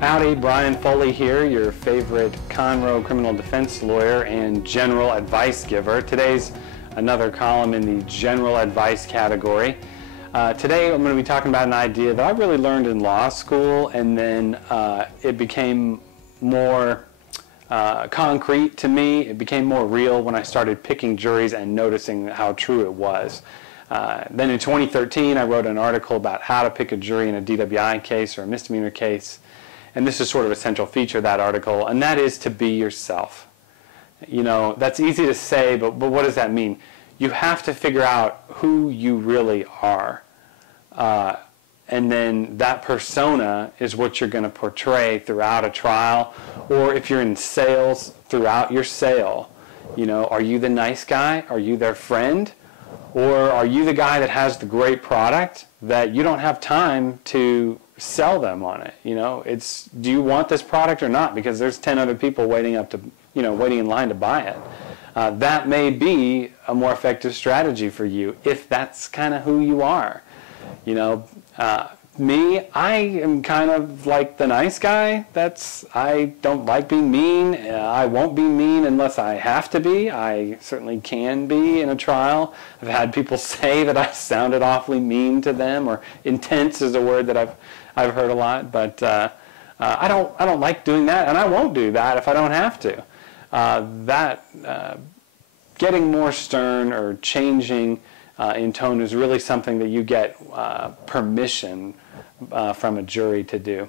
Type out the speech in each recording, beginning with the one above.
Howdy, Brian Foley here, your favorite Conroe criminal defense lawyer and general advice giver. Today's another column in the general advice category. Today I'm going to be talking about an idea that I really learned in law school, and then it became more concrete to me. It became more real when I started picking juries and noticing how true it was. Then in 2013 I wrote an article about how to pick a jury in a DWI case or a misdemeanor case. And this is sort of a central feature of that article, and that is to be yourself. You know, that's easy to say, but what does that mean? You have to figure out who you really are. And then that persona is what you're going to portray throughout a trial, or if you're in sales, throughout your sale. You know, are you the nice guy? Are you their friend? Or are you the guy that has the great product that you don't have time to sell them on it? You know, it's, do you want this product or not? Because there's 10 other people waiting in line to buy it. That may be a more effective strategy for you if that's kind of who you are. You know, me, I am kind of like the nice guy. I don't like being mean. I won't be mean unless I have to be. I certainly can be in a trial. I've had people say that I sounded awfully mean to them, or intense is a word that I've heard a lot. But I don't like doing that, and I won't do that if I don't have to. Getting more stern or changing in tone is really something that you get permission from a jury to do.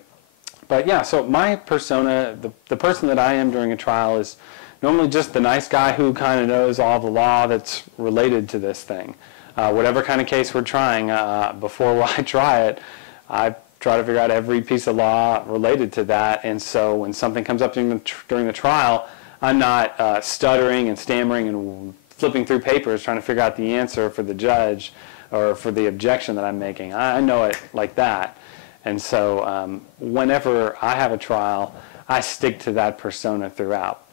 But yeah, so my persona, the person that I am during a trial, is normally just the nice guy who kind of knows all the law that's related to this thing. Whatever kind of case we're trying, before I try it, I try to figure out every piece of law related to that. And so when something comes up during the trial, I'm not stuttering and stammering and flipping through papers trying to figure out the answer for the judge or for the objection that I'm making. I know it like that. And so whenever I have a trial, I stick to that persona throughout.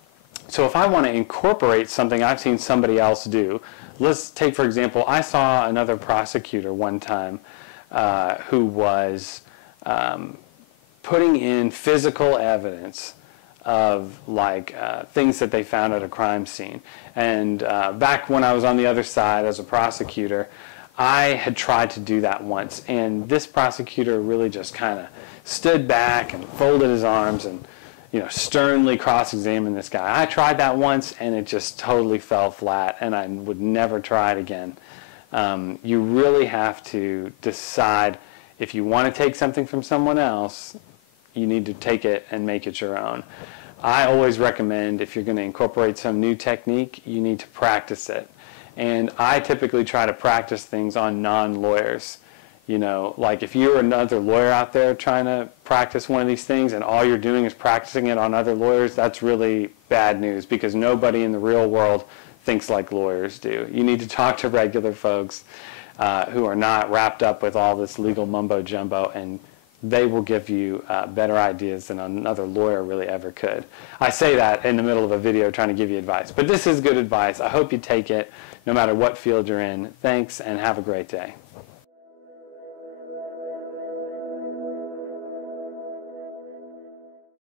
So if I want to incorporate something I've seen somebody else do, let's take, for example, I saw another prosecutor one time who was putting in physical evidence of things that they found at a crime scene. And back when I was on the other side as a prosecutor, I had tried to do that once, and this prosecutor really just kind of stood back and folded his arms and, you know, sternly cross-examined this guy. I tried that once, and it just totally fell flat, and I would never try it again. You really have to decide if you want to take something from someone else, you need to take it and make it your own. I always recommend, if you're going to incorporate some new technique, you need to practice it. And I typically try to practice things on non-lawyers. You know, like if you're another lawyer out there trying to practice one of these things and all you're doing is practicing it on other lawyers, that's really bad news, because nobody in the real world thinks like lawyers do. You need to talk to regular folks who are not wrapped up with all this legal mumbo-jumbo, and they will give you better ideas than another lawyer really ever could. I say that in the middle of a video trying to give you advice, but this is good advice. I hope you take it no matter what field you're in. Thanks, and have a great day.